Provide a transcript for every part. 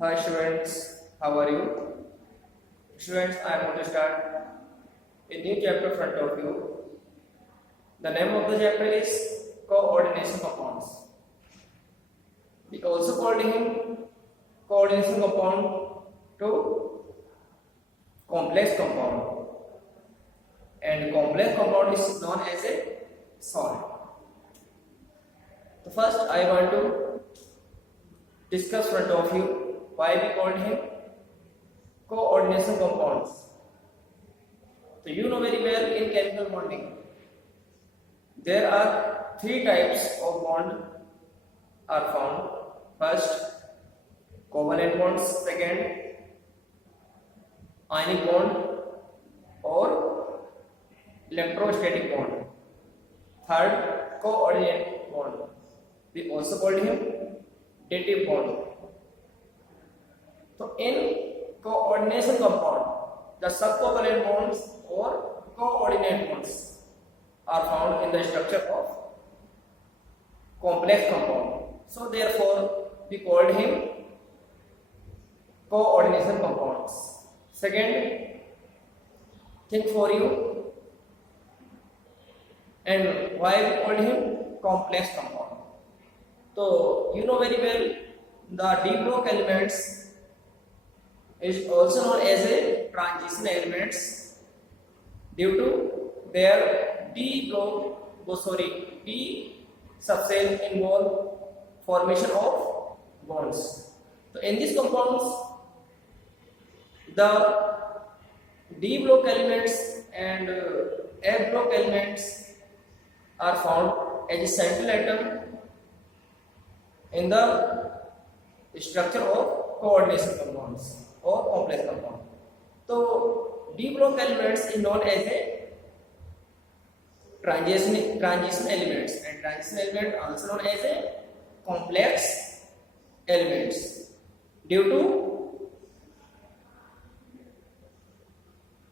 Hi students, how are you? Students, I am going to start a new chapter in front of you. The name of the chapter is Coordination Compounds. We also called him coordination compound to complex compound, and complex compound is known as a salt. So first I want to discuss in front of you why we called him coordination compounds. So you know very well in chemical bonding there are three types of bond are found. First, covalent bonds. Second, ionic bond or electrostatic bond. Third, coordinate bond. We also called him dative bond. So in coordination compound, the subcovalent bonds or coordinate bonds are found in the structure of complex compound. So therefore we called him coordination compounds. Second thing for you, and why we called him complex compound. So you know very well the D block elements is also known as a transition elements due to their D subshell involve formation of bonds. So in these compounds, the D block elements and F block elements are found as a central atom in the structure of coordination compounds or complex compound. So D block elements is known as a transition elements, and transition element also known as a complex elements due to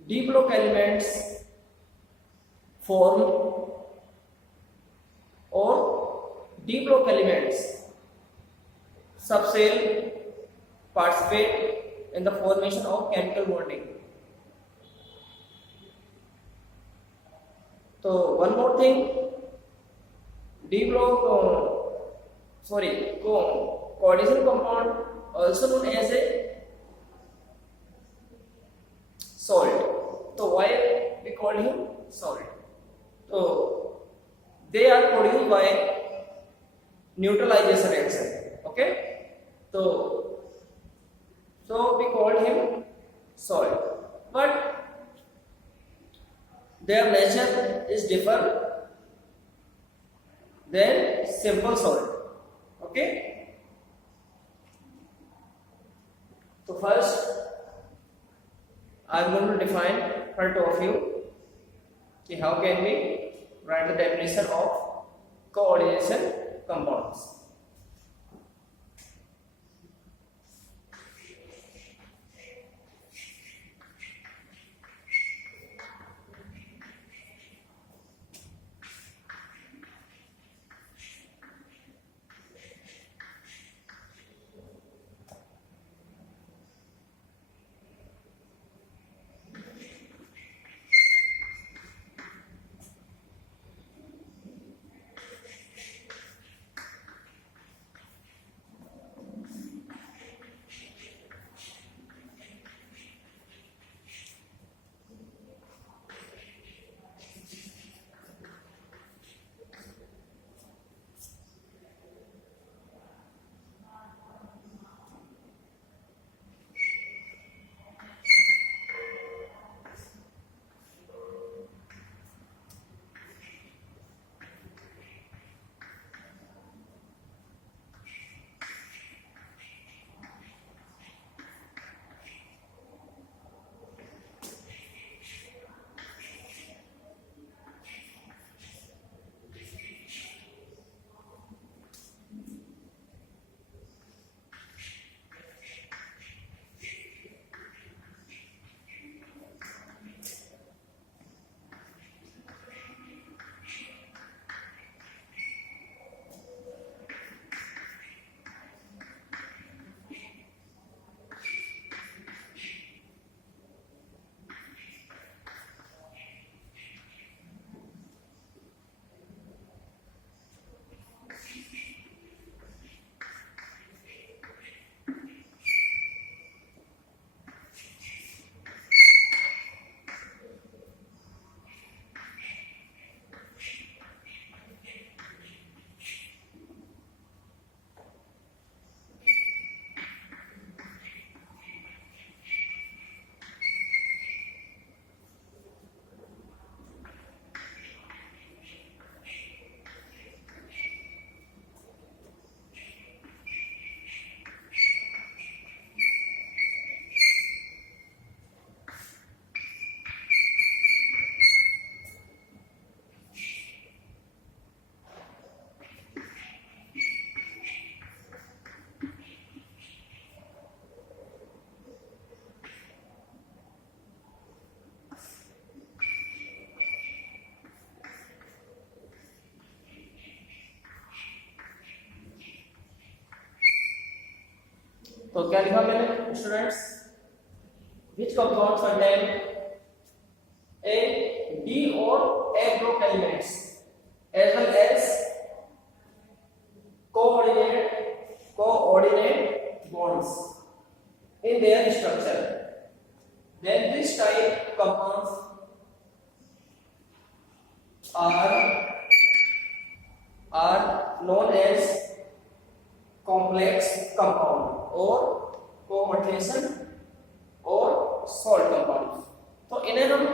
D block elements form or D block elements subshell participate in the formation of chemical bonding. So one more thing, coordination compound also known as a salt. So why we call him salt? So they are produced by neutralization reaction. Okay, so we called him salt, but their nature is different than simple salt. Okay, so first I am going to define in front of you how can we write the definition of coordination compounds. तो क्या लिखा मैंने students, which compounds contain a d और a group elements as well as coordinate bonds in their structure, then this type compounds are known as complex compound or coordination और salt compounds। तो इन्हें हम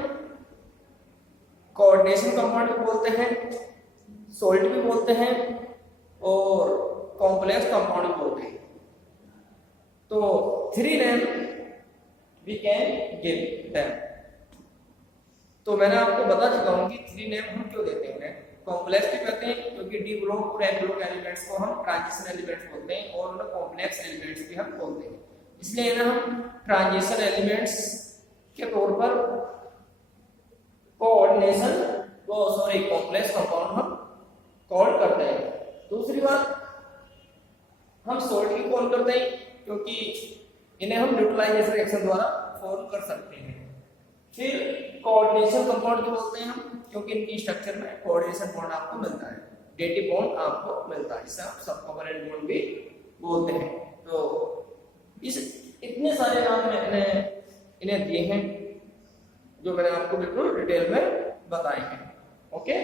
coordination compound भी बोलते हैं, सॉल्ट भी बोलते हैं और कॉम्प्लेक्स कंपाउंड भी बोलते हैं। तो 3 name we can give them. तो मैंने आपको बता चुका हूं कि 3 नेम हम क्यों देते हैं। उन्हें कॉम्प्लेक्स भी कहते हैं क्योंकि डी ब्लॉक और ए ब्लॉक एलिमेंट्स को हम ट्रांजिशन एलिमेंट्स बोलते हैं और उन्हें कॉम्प्लेक्स एलिमेंट्स भी हम बोलते हैं। इसलिए इन्हें हम ट्रांजिशन एलिमेंट्स के तौर पर कोऑर्डिनेशन कॉम्प्लेक्स कंपाउंड हम कॉल करते हैं। दूसरी बात, हम सॉल्ट भी कॉल करते हैं क्योंकि इन्हें हम न्यूट्रलाइजेशन रिएक्शन द्वारा फॉर्म कर सकते हैं। फिर कोऑर्डिनेशन कंपाउंड भी बोलते हैं हम क्योंकि इनकी स्ट्रक्चर में कोऑर्डिनेशन बॉन्ड आपको मिलता है, डेटिव बॉन्ड आपको मिलता है, जिसे आप सबकोवैलेंट बॉन्ड भी बोलते हैं। तो इस इतने सारे नाम मैंने इन्हें दिए हैं जो मैंने आपको बिल्कुल डिटेल में बताए हैं। ओके,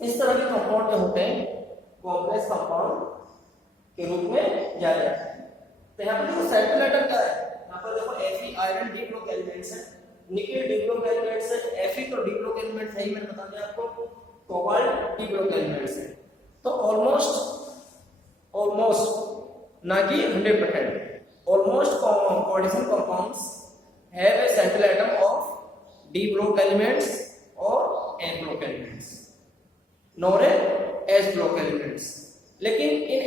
इस तरह के कंपाउंड जो होते हैं कॉम्प्लेक्स कंपाउंड के रूप में जाने जाते हैं। तो यहाँ पर देखो सेंट्रल एटम क्या है, यहाँ पर देखो Fe iron D block elements है, निकेल डी ब्लॉक एलिमेंट्स है, Fe तो डी ब्लॉक एलिमेंट्स है ही, मैंने बता दिया आपको, कोबाल्ट डी ब्लॉक एलिमेंट्स है। तो ऑलमोस्ट ना कि 100%, almost coordination compounds have a central atom of d block elements और a block elements, nor s block elements. लेकिन in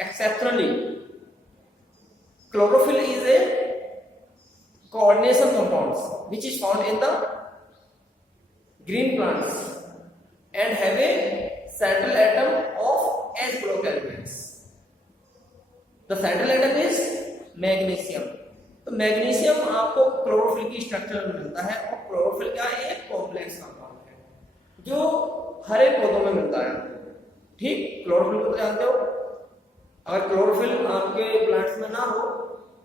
exceptionally chlorophyll is a coordination compounds which is found in the green plants and have a central atom of S block elements. The central atom is magnesium. तो मैग्नीशियम आपको क्लोरोफिल की स्ट्रक्चर में मिलता है और क्लोरोफिल क्या है, एक कॉम्प्लेक्स कंपाउंड है जो हरे पौधों में मिलता है। ठीक, क्लोरोफिल को जानते हो, अगर क्लोरोफिल आपके प्लांट्स में ना हो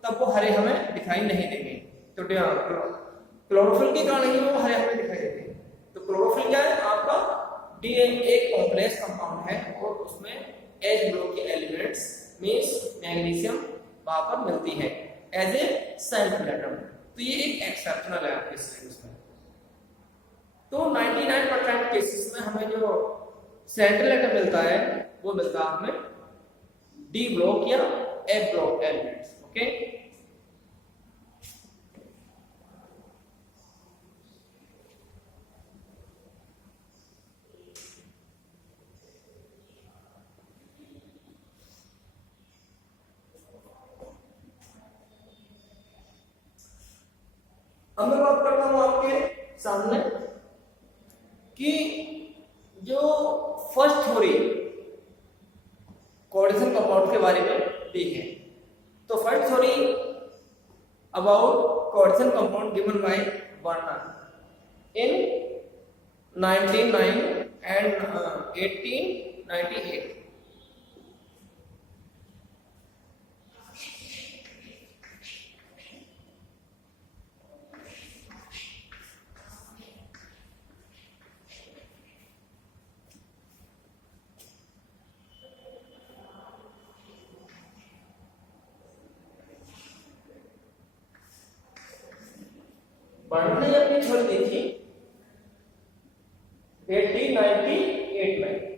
तब वो हरे हमें दिखाई नहीं देंगे। तो क्लोरोफिल के कारण ही वो हरे हमें दिखाई देते हैं। तो क्लोरोफिल क्या है, आपका डीएनए एक कॉम्प्लेक्स कंपाउंड है और उसमें एच ब्लॉक के एलिमेंट्स मींस मैग्नीशियम वहां पर मिलती है एज ए सेंट्रल एटम। तो ये एक एक्सेप्शनल है आपके सिलेबस में। तो 99% केसेस में हमें जो सेंट्रल एटम मिलता है वो मिलता है हमें डी ब्लॉक या एफ ब्लॉक एलिमेंट्स। ओके, अब मैं बात करता हूं आपके सामने कि जो फर्स्ट थ्योरी कोऑर्डिनेशन कंपाउंड के बारे में दी है। तो first theory about coordination compound given by Werner इन 1909 and 1898. पढ़ाई अपनी छोड़ दी थी 1898 में,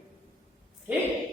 ठीक।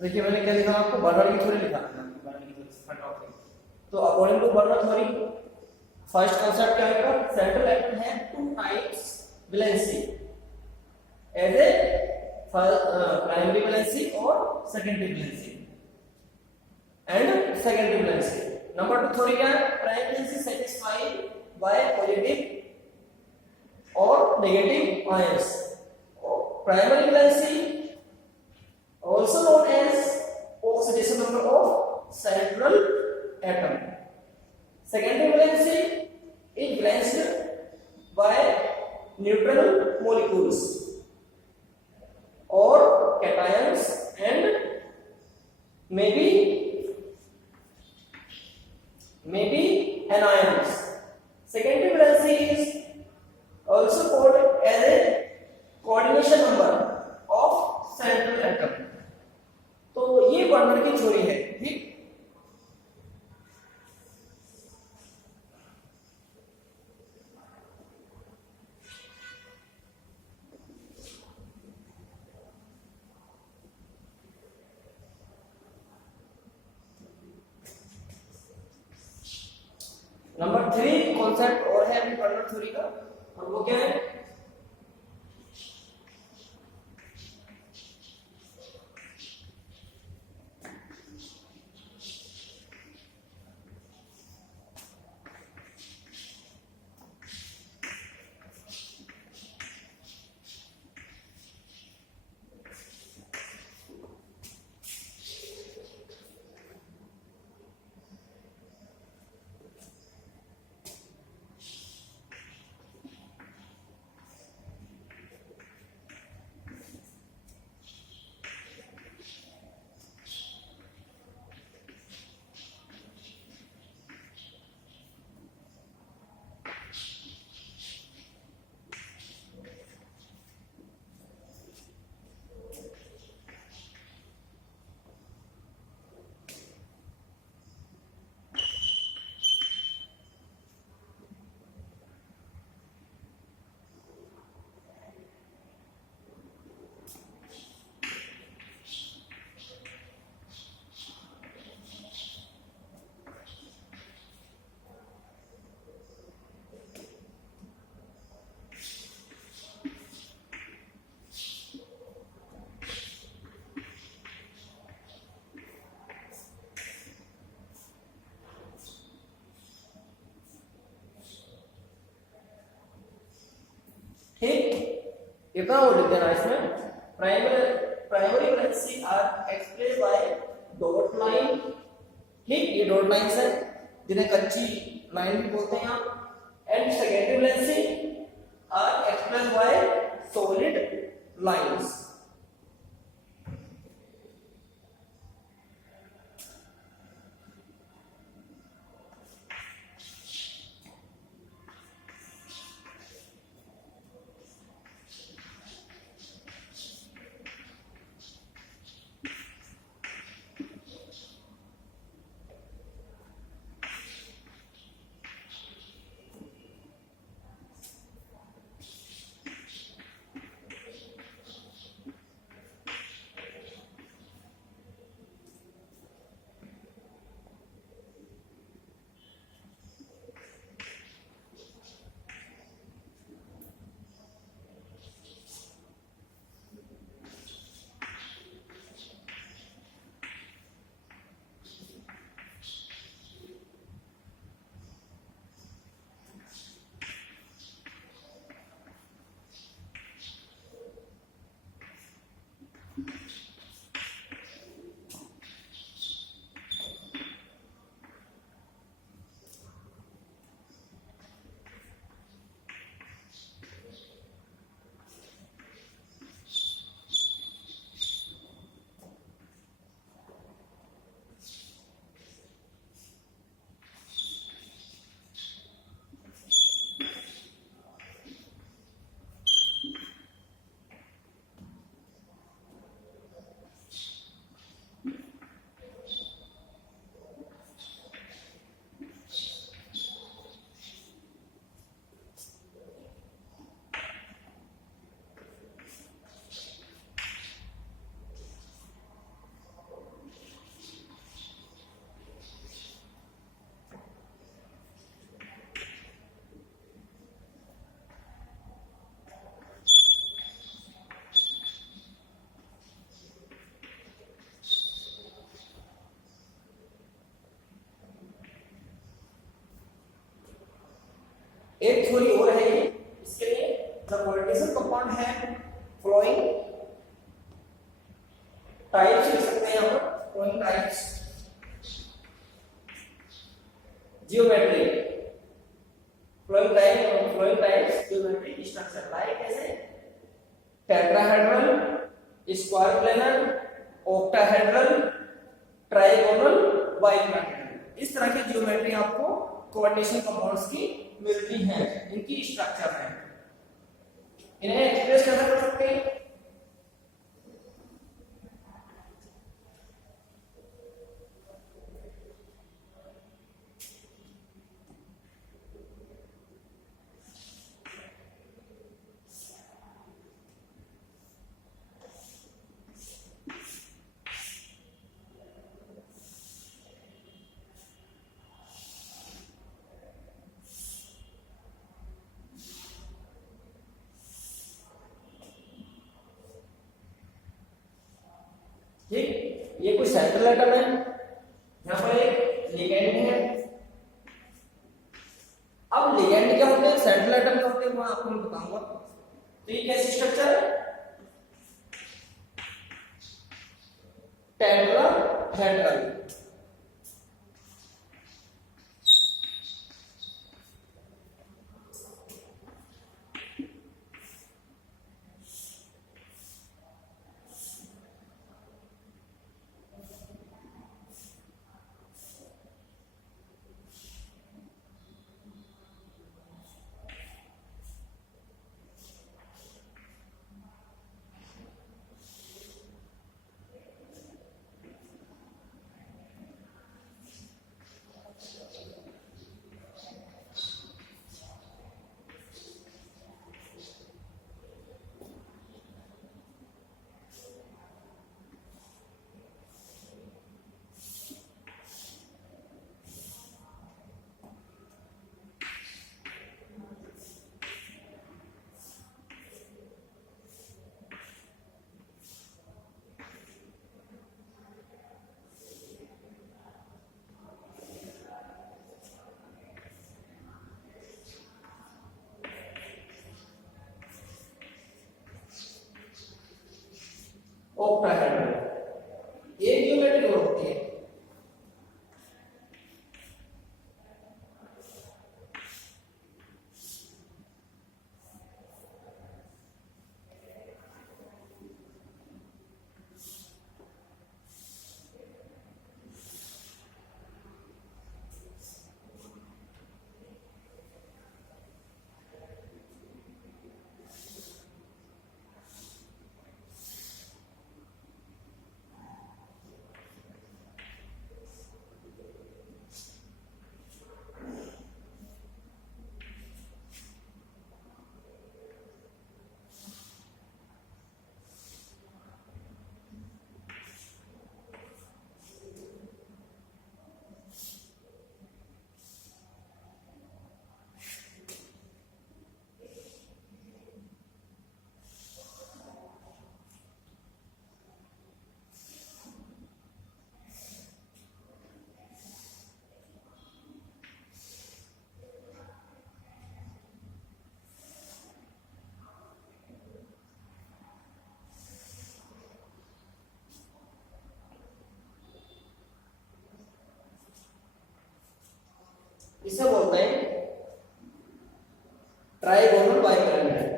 देखिए मैंने क्या लिखा आपको, बर्नर की थ्योरी लिखा है, बर्नर की थ्योरी फ्रंट ऑफ यू। तो according to Werner theory first concept क्या है, सेंट्रल एटम है two types valency as a primary valency और secondary valency and secondary valency. Number 2 theory क्या है, primary valency satisfied by positive और negative ions. Primary valency also known as oxidation number of central atom. Secondary valency is valenced by neutral molecules or cations and maybe anions. Secondary valency is also called as a coordination number of central atom. तो ये बर्नर की थ्योरी है, ठीक। नंबर 3 कॉन्सेप्ट और है burner theory का, और वो क्या है, ठीक। इतना हो लेते हैं इसमें, primary valency are express by dot line, ठीक, ये डॉट लाइंस है जिन्हें कच्ची लाइन भी बोलते हैं आप। And secondary valency are express by solid lines. एक थ्योरी और है ये, इसके लिए द कोऑर्डिनेशन कंपाउंड है फ्लोइंग टाइप्स लिख सकते हैं यहाँ पर, following types geometry, following types geometric structure like ऐसे tetrahedral, square planar, octahedral, trigonal, biplanetal. इस तरह की ज्योमेट्री आपको कोऑर्डिनेशन कंपाउंड्स की मिलती हैं, इनकी स्ट्रक्चर है। इन्हें एक्सप्रेस कैसे कर सकते हैं? ठीक, ये कुछ सेंट्रल एटम है, यहां पर एक लिगेंड है। अब लिगेंड क्या होते हैं, सेंट्रल एटम क्या होते हैं, मैं आपको बताऊंगा। तो ये कैसी स्ट्रक्चर है, टेट्राहेड्रल। ऑक्टाहेड्रल एक ज्योमेट्री और होती है। इसे बोलते हैं ट्राइगोनल बाइपिरामिड।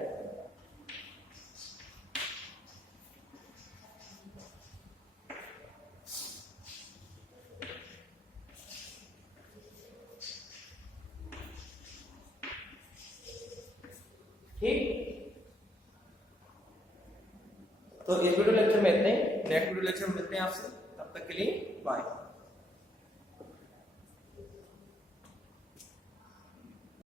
ठीक, तो इस वीडियो लेक्चर में इतने, नेक्स्ट वीडियो लेक्चर में मिलते हैं आपसे, तब तक के लिए बाय।